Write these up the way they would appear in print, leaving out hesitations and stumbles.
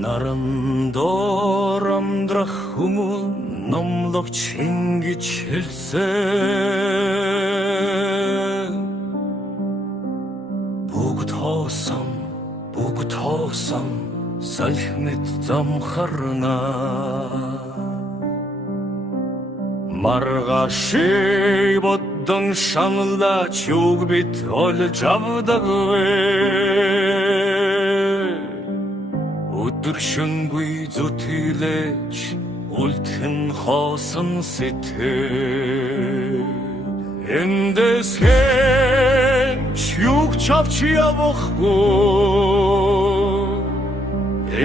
Нарандор амдрах хүмүүн номлогч ингэж хэлсэн бүгд хоосон салхинэт замхарна маргаши бодон шаналж юг бит олж авдаг вэ өдөр шөнөгүй зүтгэлэж үлдхэн хоосон сэтгэл эндээс хэнч юг чавч явахгүй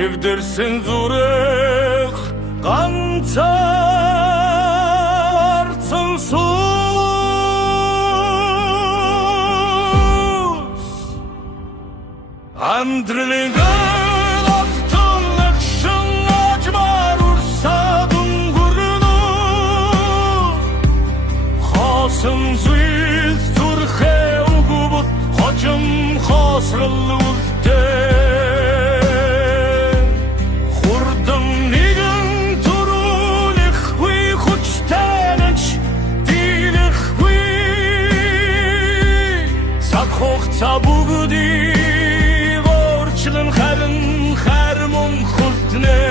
эвдэрсэн зүрх ганцаарцсан сүнс амьдралын Сүнс зүрхээ өгөвд хожим хосрол үлдээ хурдан нэгэн төрүүлэхгүй хүчтэйнч дийлэхгүй цаг хугацаа бүгдийг өөрчлөн харин хармон хүлтнэ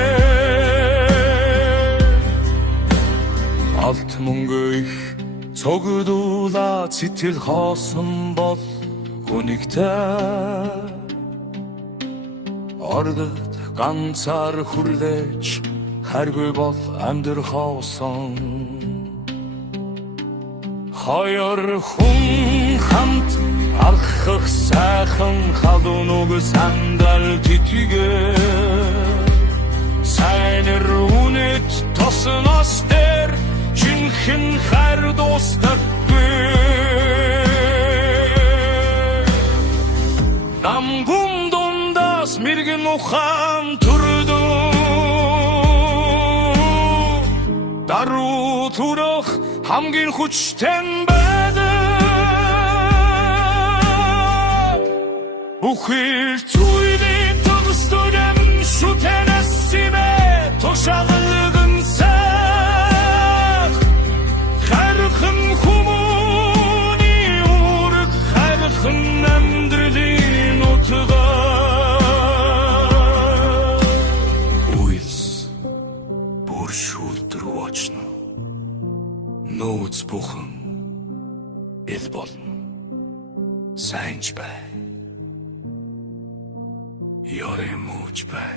алт мөнгө их цогдуула сэтгэл хоосон бол гүнигтэй оргод ганцаар хүрлээж харгүй бол амьдрал хоосон хоёр хүн хамт алхах сайхан халуунуг сандал титгээ сайнэр үнэт тосноос дээр жинхэнэ хайр дуустдаггүй намгүм дундаас мэргэн ухаан төрдөг даруу турах хамгийн хүчтэй байдаг бүхэл зүйлийг төгсдөгэн шүтэнэс симэ тушаалгын нууц бухан ил болно сайнч бай ёрэ мууч бай